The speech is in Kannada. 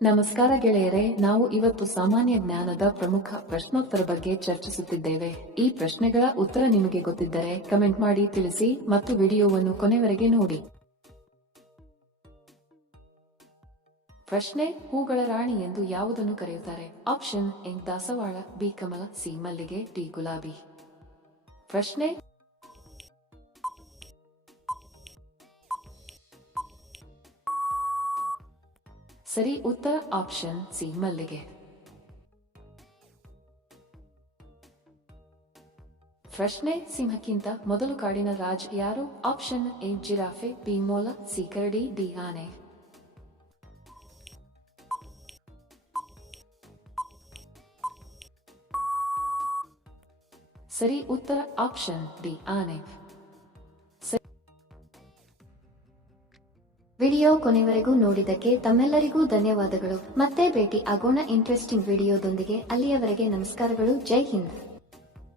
ನಮಸ್ಕಾರ ಗೆಳೆಯರೆ, ನಾವು ಇವತ್ತು ಸಾಮಾನ್ಯ ಜ್ಞಾನದ ಪ್ರಮುಖ ಪ್ರಶ್ನೋತ್ತರ ಬಗ್ಗೆ ಚರ್ಚಿಸುತ್ತಿದ್ದೇವೆ. ಈ ಪ್ರಶ್ನೆಗಳ ಉತ್ತರ ನಿಮಗೆ ಗೊತ್ತಿದ್ದರೆ ಕಮೆಂಟ್ ಮಾಡಿ ತಿಳಿಸಿ ಮತ್ತು ವಿಡಿಯೋವನ್ನು ಕೊನೆವರೆಗೆ ನೋಡಿ. ಪ್ರಶ್ನೆ: ಹೂಗಳ ರಾಣಿ ಎಂದು ಯಾವುದನ್ನು ಕರೆಯುತ್ತಾರೆ? ಆಪ್ಷನ್ ಎ ದಾಸವಾಳ, ಬಿ ಕಮಲ, ಸಿ ಮಲ್ಲಿಗೆ, ಡಿ ಗುಲಾಬಿ. ಪ್ರಶ್ನೆ: ಸರಿ ಉತ್ತರ ಆಪ್ಷನ್ ಸಿ ಮಲ್ಲಿಗೆ. ಪ್ರಶ್ನೆ: ಸಿಂಹಕ್ಕಿಂತ ಮೊದಲು ಕಾಡಿನ ರಾಜ ಯಾರು? ಆಪ್ಷನ್ ಎ ಜಿರಾಫೆ, ಬಿ ಮೊಲ, ಸಿ ಕರಡಿ, ಡಿ ಆನೆ. ಸರಿ ಉತ್ತರ ಆಪ್ಷನ್ ಡಿ ಆನೆ. ವಿಡಿಯೋ ಕೊನೆವರೆಗೂ ನೋಡಿದ್ದಕ್ಕೆ ತಮ್ಮೆಲ್ಲರಿಗೂ ಧನ್ಯವಾದಗಳು. ಮತ್ತೆ ಭೇಟಿ ಆಗೋಣ ಇಂಟ್ರೆಸ್ಟಿಂಗ್ ವಿಡಿಯೋದೊಂದಿಗೆ. ಅಲ್ಲಿಯವರೆಗೆ ನಮಸ್ಕಾರಗಳು. ಜೈ ಹಿಂದ್.